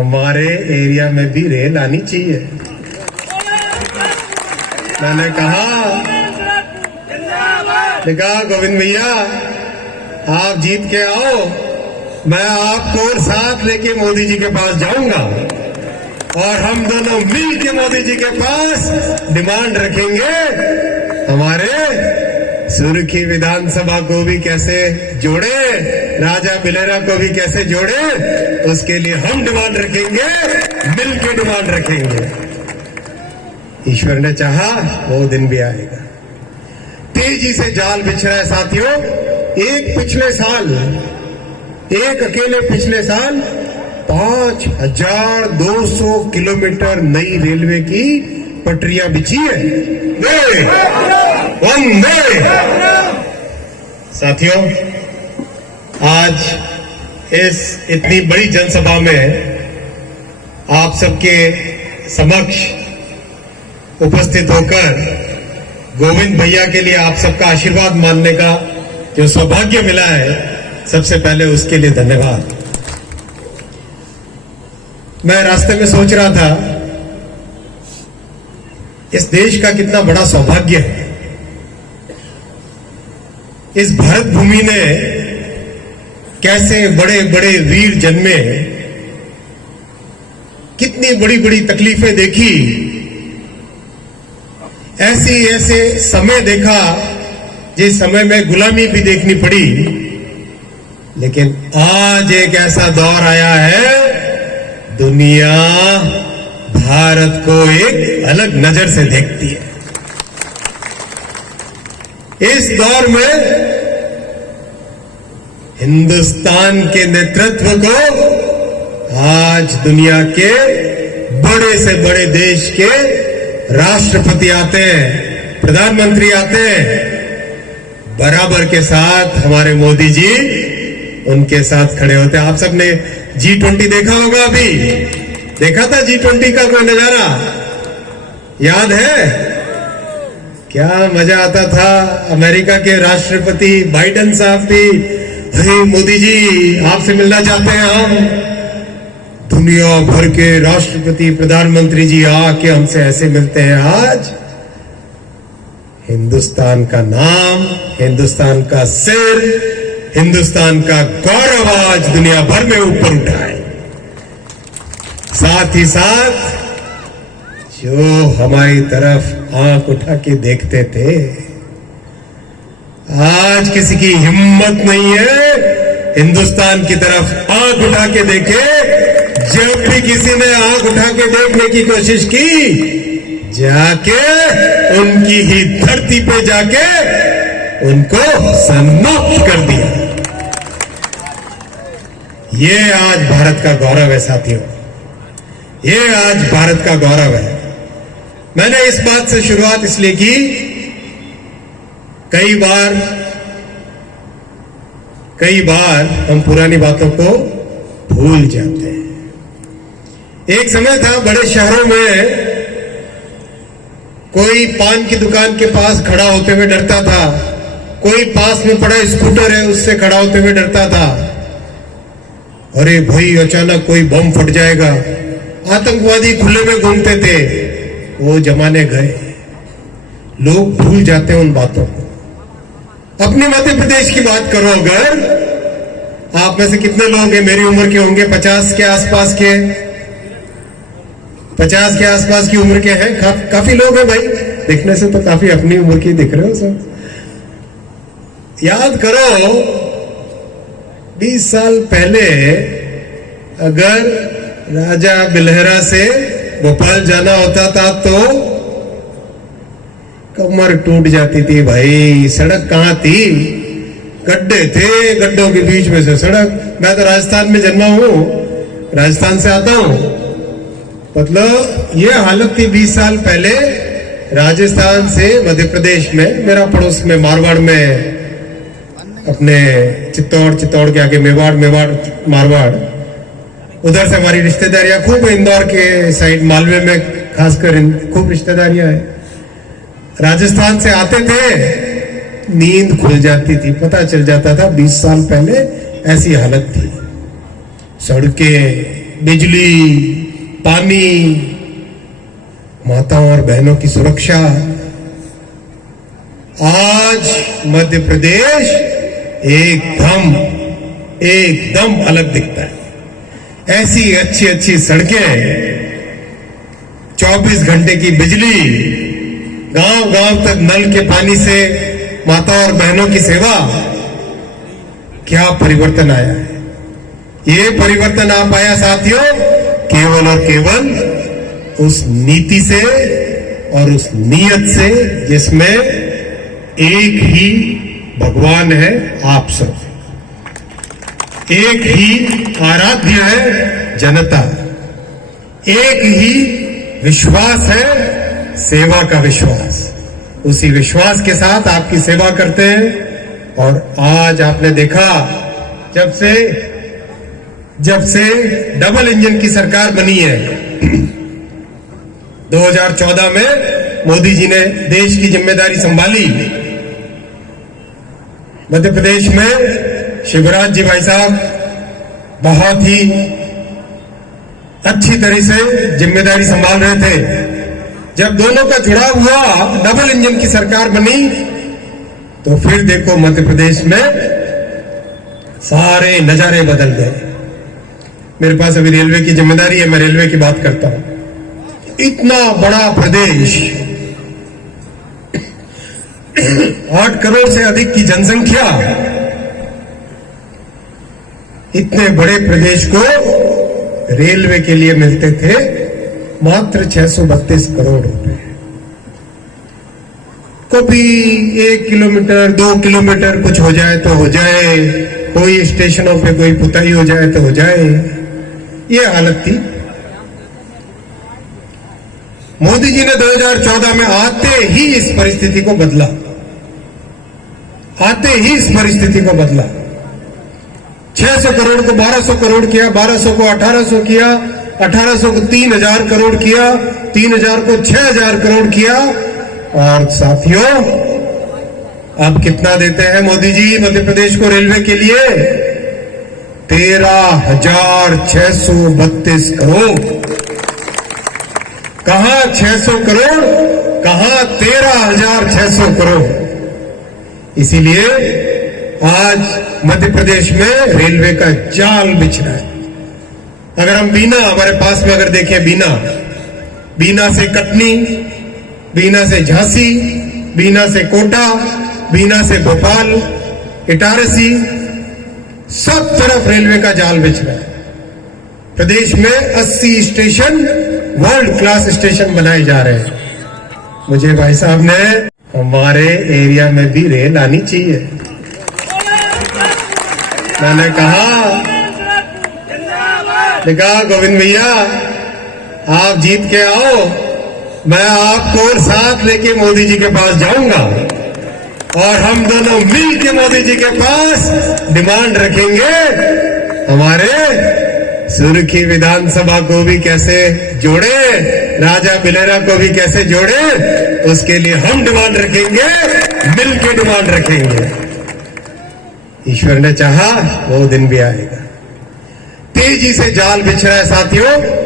हमारे एरिया में भी रेल आनी चाहिए। मैंने कहा गोविंद भैया आप जीत के आओ, मैं आपको साथ लेके मोदी जी के पास जाऊंगा और हम दोनों मिल के मोदी जी के पास डिमांड रखेंगे हमारे सुर्खी विधानसभा को भी कैसे जोड़े, राजा बिलेरा को भी कैसे जोड़े, उसके लिए हम डिमांड रखेंगे, मिल के डिमांड रखेंगे। ईश्वर ने चाहा वो दिन भी आएगा। तेजी से जाल बिछ रहा है साथियों। एक अकेले पिछले साल 5200 किलोमीटर नई रेलवे की पटरियां बिछी है। वंदे साथियों, आज इस इतनी बड़ी जनसभा में आप सबके समक्ष उपस्थित होकर गोविंद भैया के लिए आप सबका आशीर्वाद मानने का जो सौभाग्य मिला है, सबसे पहले उसके लिए धन्यवाद। मैं रास्ते में सोच रहा था इस देश का कितना बड़ा सौभाग्य है। इस भारत भूमि ने कैसे बड़े बड़े वीर जन्मे, कितनी बड़ी बड़ी तकलीफें देखी, ऐसे समय देखा जिस समय में गुलामी भी देखनी पड़ी। लेकिन आज एक ऐसा दौर आया है, दुनिया भारत को एक अलग नजर से देखती है। इस दौर में हिंदुस्तान के नेतृत्व को आज दुनिया के बड़े से बड़े देश के राष्ट्रपति आते हैं, प्रधानमंत्री आते हैं, बराबर के साथ हमारे मोदी जी उनके साथ खड़े होते हैं। आप सबने G20 देखा होगा, अभी देखा था G20 का कोई नजारा याद है? क्या मजा आता था। अमेरिका के राष्ट्रपति बाइडेन साहब भी, अरे मोदी जी आपसे मिलना चाहते हैं हम। दुनिया भर के राष्ट्रपति प्रधानमंत्री जी आके हमसे ऐसे मिलते हैं। आज हिंदुस्तान का नाम, हिंदुस्तान का सिर, हिंदुस्तान का गौरव आज दुनिया भर में ऊपर उठा है। साथ ही साथ जो हमारी तरफ आंख उठा के देखते थे, आज किसी की हिम्मत नहीं है हिंदुस्तान की तरफ आंख उठा के देखे। जब भी किसी ने आंख उठा के देखने की कोशिश की, जाके उनकी ही धरती पे जाके उनको समाप्त कर दिया। ये आज भारत का गौरव है साथियों, ये आज भारत का गौरव है। मैंने इस बात से शुरुआत इसलिए की, कई बार हम पुरानी बातों को भूल जाते हैं। एक समय था बड़े शहरों में कोई पान की दुकान के पास खड़ा होते हुए डरता था, कोई पास में पड़ा स्कूटर है उससे खड़ा होते हुए डरता था, अरे भाई अचानक कोई बम फट जाएगा। आतंकवादी खुले में घूमते थे। वो जमाने गए, लोग भूल जाते हैं उन बातों को। अपने मध्य प्रदेश की बात करो, अगर आप में से कितने लोग हैं मेरी उम्र के होंगे, 50 के आसपास के, 50 के आसपास की उम्र के हैं? काफी लोग हैं भाई, दिखने से तो काफी अपनी उम्र की दिख रहे हो सब। याद करो 20 साल पहले अगर राजा बिलहरा से भोपाल जाना होता था तो कमर टूट जाती थी भाई। सड़क कहां थी, गड्ढे थे, गड्ढों के बीच में से सड़क। मैं तो राजस्थान में जन्मा हूं, राजस्थान से आता हूं, मतलब ये हालत थी 20 साल पहले। राजस्थान से मध्य प्रदेश में, मेरा पड़ोस में मारवाड़ में, अपने चित्तौड़ के आगे मेवाड़, मारवाड़, उधर से हमारी रिश्तेदारियां खूब है। इंदौर के साइड मालवे में खासकर खूब रिश्तेदारियां हैं। राजस्थान से आते थे, नींद खुल जाती थी, पता चल जाता था 20 साल पहले ऐसी हालत थी। सड़कें बिजली, पानी, माताओं और बहनों की सुरक्षा। आज मध्य प्रदेश एकदम अलग दिखता है। ऐसी अच्छी अच्छी सड़कें, 24 घंटे की बिजली, गांव गांव तक नल के पानी से माता और बहनों की सेवा। क्या परिवर्तन आया है। ये परिवर्तन आ पाया साथियों केवल और केवल उस नीति से और उस नियत से जिसमें एक ही भगवान है, आप सब। एक ही आराध्य है, जनता। एक ही विश्वास है, सेवा का विश्वास। उसी विश्वास के साथ आपकी सेवा करते हैं। और आज आपने देखा जब से डबल इंजन की सरकार बनी है, 2014 में मोदी जी ने देश की जिम्मेदारी संभाली। मध्य प्रदेश में शिवराज जी भाई साहब बहुत ही अच्छी तरह से जिम्मेदारी संभाल रहे थे। जब दोनों का जुड़ाव हुआ, डबल इंजन की सरकार बनी, तो फिर देखो मध्य प्रदेश में सारे नजारे बदल गए। मेरे पास अभी रेलवे की जिम्मेदारी है, मैं रेलवे की बात करता हूं। इतना बड़ा प्रदेश, 8 करोड़ से अधिक की जनसंख्या, इतने बड़े प्रदेश को रेलवे के लिए मिलते थे मात्र 632 करोड़ रुपए। कभी 1 किलोमीटर 2 किलोमीटर कुछ हो जाए तो हो जाए, कोई स्टेशनों पे कोई पुताई हो जाए तो हो जाए, ये हालत थी। मोदी जी ने 2014 में आते ही इस परिस्थिति को बदला। 600 करोड़ को 1200 करोड़ किया, 1200 को 1800 किया, 1800 को 3000 करोड़ किया, 3000 को 6000 करोड़ किया। और साथियों, अब कितना देते हैं मोदी जी मध्य प्रदेश को रेलवे के लिए? 13,632 करोड़। कहां 600 करोड़, कहां 13,600 करोड़। इसीलिए आज मध्य प्रदेश में रेलवे का जाल बिछ रहा है। अगर हम बीना, हमारे पास में अगर देखें बीना से कटनी, बीना से झांसी, बीना से कोटा, बीना से भोपाल, इटारसी, सब तरफ रेलवे का जाल बिछ रहा है। प्रदेश में 80 स्टेशन वर्ल्ड क्लास स्टेशन बनाए जा रहे हैं। मुझे भाई साहब ने हमारे एरिया में भी रेल आनी चाहिए। मैंने कहा गोविंद भैया, आप जीत के आओ, मैं आपको साथ लेके मोदी जी के पास जाऊंगा और हम दोनों मिल के मोदी जी के पास डिमांड रखेंगे। हमारे सुर्खी विधानसभा को भी कैसे जोड़े, राजा बिलेरा को भी कैसे जोड़े, उसके लिए हम डिमांड रखेंगे, मिल के डिमांड रखेंगे। ईश्वर ने चाहा वो दिन भी आएगा। तेजी से जाल बिछ रहा है साथियों।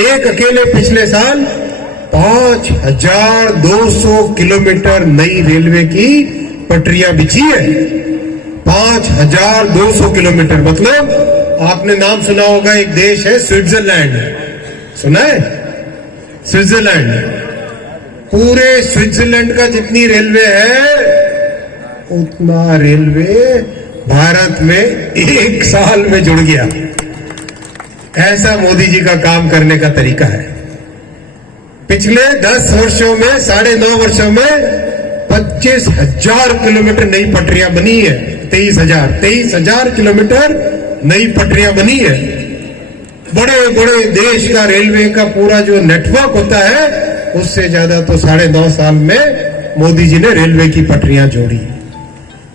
एक अकेले पिछले साल 5200 किलोमीटर नई रेलवे की पटरियां बिछी है। 5200 किलोमीटर, मतलब आपने नाम सुना होगा, एक देश है स्विट्जरलैंड, सुना है? स्विट्जरलैंड, पूरे स्विट्जरलैंड का जितनी रेलवे है उतना रेलवे भारत में 1 साल में जुड़ गया। ऐसा मोदी जी का काम करने का तरीका है। पिछले 10 वर्षों में, 9.5 वर्षों में 25,000 किलोमीटर नई पटरियां बनी है। 23,000 किलोमीटर नई पटरियां बनी है। बड़े बड़े देश का रेलवे का पूरा जो नेटवर्क होता है, उससे ज्यादा तो 9.5 साल में मोदी जी ने रेलवे की पटरियां जोड़ी।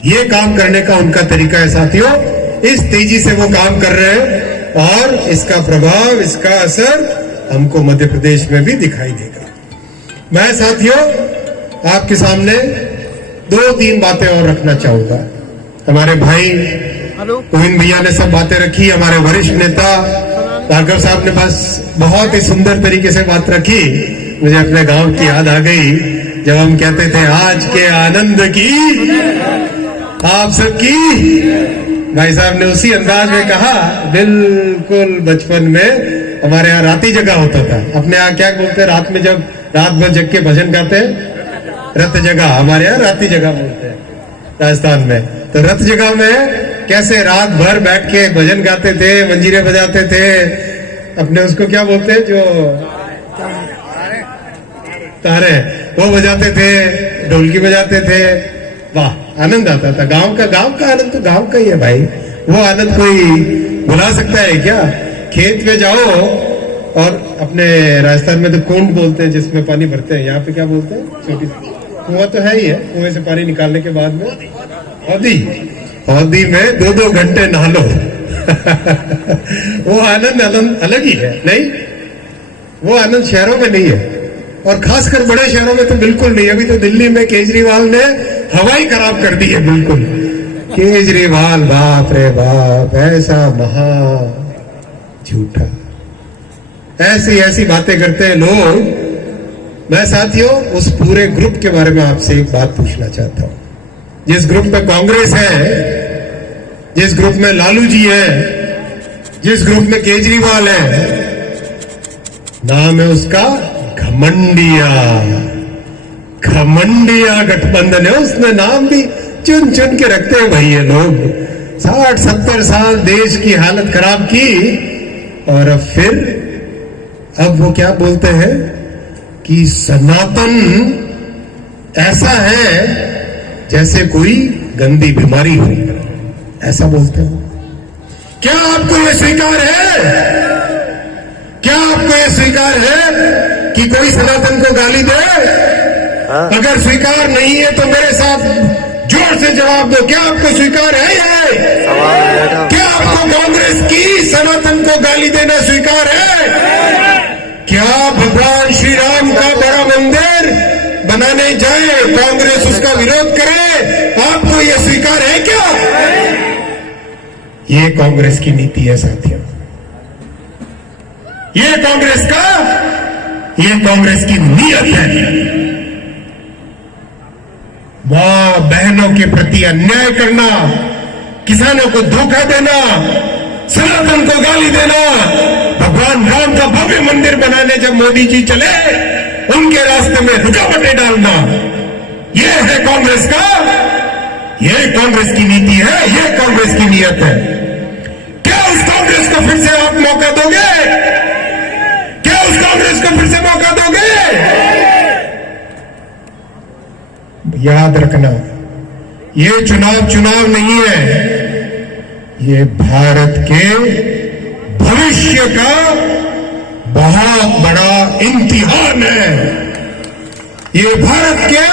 ये काम करने का उनका तरीका है साथियों। इस तेजी से वो काम कर रहे हैं और इसका प्रभाव, इसका असर हमको मध्य प्रदेश में भी दिखाई देगा। मैं साथियों आपके सामने 2-3 बातें और रखना चाहूंगा। हमारे भाई गोविंद भैया ने सब बातें रखी, हमारे वरिष्ठ नेता भार्गव साहब ने बस बहुत ही सुंदर तरीके से बात रखी। मुझे अपने गांव की याद आ गई जब हम कहते थे आज के आनंद की आप सबकी। भाई साहब ने उसी अंदाज में कहा, बिल्कुल बचपन में हमारे यहाँ राती जगह होता था। अपने यहाँ क्या बोलते हैं, रात में जब रात भर जग के भजन गाते हैं, रत जगह, हमारे यहाँ राती जगह बोलते हैं राजस्थान में। तो रत जगह में कैसे रात भर बैठ के भजन गाते थे, मंजीरे बजाते थे, अपने उसको क्या बोलते हैं जो तारे, वो बजाते थे, ढोलकी बजाते थे। वाह, आनंद आता था। गांव का आनंद तो गांव का ही है भाई। वो आनंद कोई भुला सकता है क्या? खेत में जाओ और अपने राजस्थान में तो कुंड बोलते हैं जिसमें पानी भरते हैं, यहाँ पे क्या बोलते हैं, छोटी कुआं तो है ही है, कुएं से पानी निकालने के बाद में हौदी में 2-2 घंटे नहा लो। वो आनंद अलग ही है, नहीं? वो आनंद शहरों में नहीं है, और खासकर बड़े शहरों में तो बिल्कुल नहीं। अभी तो दिल्ली में केजरीवाल ने हवा ही खराब कर दी है बिल्कुल। केजरीवाल, बाप रे बाप, ऐसा महा झूठा, ऐसी बातें करते हैं लोग। मैं साथियों उस पूरे ग्रुप के बारे में आपसे एक बात पूछना चाहता हूं। जिस ग्रुप में कांग्रेस है, जिस ग्रुप में लालू जी है, जिस ग्रुप में केजरीवाल है, नाम है उसका घमंडिया गठबंधन है। उसमें नाम भी चुन चुन के रखते हैं भाई ये लोग। 60-70 साल देश की हालत खराब की, और अब वो क्या बोलते हैं कि सनातन ऐसा है जैसे कोई गंदी बीमारी हो, ऐसा बोलते हैं। क्या आपको यह स्वीकार है? क्या आपको यह स्वीकार है कि कोई सनातन को गाली दे? अगर स्वीकार नहीं है तो मेरे साथ जोर से जवाब दो, क्या आपको स्वीकार है? क्या आपको कांग्रेस की सनातन को गाली देना स्वीकार है? क्या भगवान श्री राम का बड़ा मंदिर बनाने जाए, कांग्रेस उसका विरोध करे? आपको यह स्वीकार है क्या? ये कांग्रेस की नीति है साथियों, ये कांग्रेस की नीयत है। मां बहनों के प्रति अन्याय करना, किसानों को धोखा देना, सनातन को गाली देना, भगवान राम का भव्य मंदिर बनाने जब मोदी जी चले उनके रास्ते में रुकावटें डालना, यह है कांग्रेस का, यह कांग्रेस की नीति है, यह कांग्रेस की नीयत है। क्या उस कांग्रेस को फिर से आप मौका दोगे? क्या उस कांग्रेस को फिर से मौका दोगे? याद रखना, ये चुनाव नहीं है, ये भारत के भविष्य का बहुत बड़ा इम्तिहान है। ये भारत के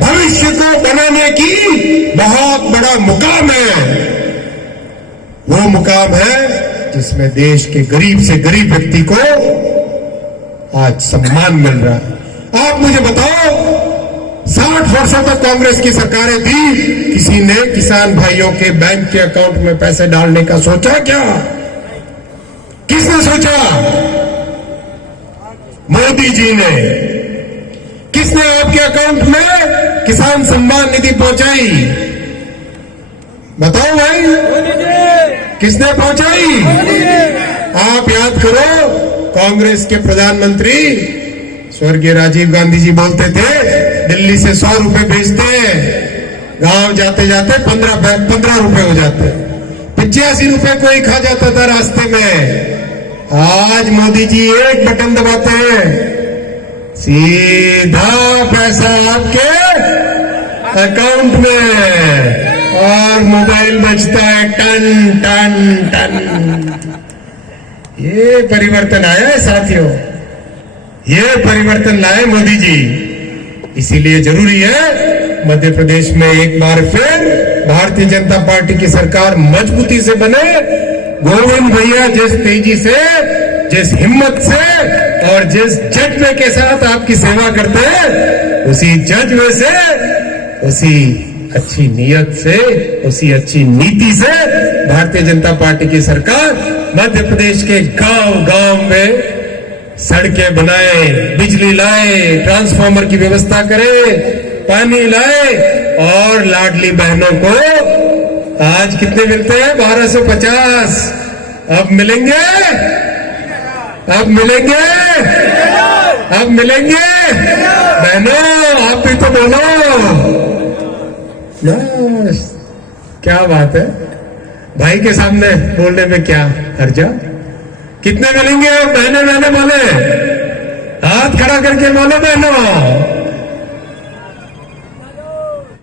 भविष्य को बनाने की बहुत बड़ा मुकाम है। वो मुकाम है जिसमें देश के गरीब से गरीब व्यक्ति को आज सम्मान मिल रहा है। आप मुझे बताओ, 60 वर्षों तक कांग्रेस की सरकारें थी, किसी ने किसान भाइयों के बैंक के अकाउंट में पैसे डालने का सोचा क्या? किसने सोचा? मोदी जी ने। किसने आपके अकाउंट में किसान सम्मान निधि पहुंचाई? बताओ भाई, किसने पहुंचाई? आप याद करो, कांग्रेस के प्रधानमंत्री स्वर्गीय राजीव गांधी जी बोलते थे, दिल्ली से 100 रुपए भेजते हैं, गांव जाते जाते 15 रुपए हो जाते, 85 रुपए कोई खा जाता था रास्ते में। आज मोदी जी एक बटन दबाते हैं, सीधा पैसा आपके अकाउंट में, और मोबाइल बजता है टन टन टन। ये परिवर्तन आया है साथियों, ये परिवर्तन लाए मोदी जी। इसीलिए जरूरी है मध्य प्रदेश में एक बार फिर भारतीय जनता पार्टी की सरकार मजबूती से बने। गोविंद भैया जिस तेजी से, जिस हिम्मत से और जिस जज्बे के साथ आपकी सेवा करते हैं, उसी जज्बे से, उसी अच्छी नीयत से, उसी अच्छी नीति से भारतीय जनता पार्टी की सरकार मध्य प्रदेश के गांव-गांव में सड़कें बनाए, बिजली लाए, ट्रांसफार्मर की व्यवस्था करे, पानी लाए और लाडली बहनों को आज कितने मिलते हैं? 1250। अब मिलेंगे, अब मिलेंगे, अब मिलेंगे। बहनों आप भी तो बोलो। क्या बात है, भाई के सामने बोलने में क्या हर्जा? कितने मिलेंगे बहनों? बहनों बोले, हाथ खड़ा करके बोलो बहनों।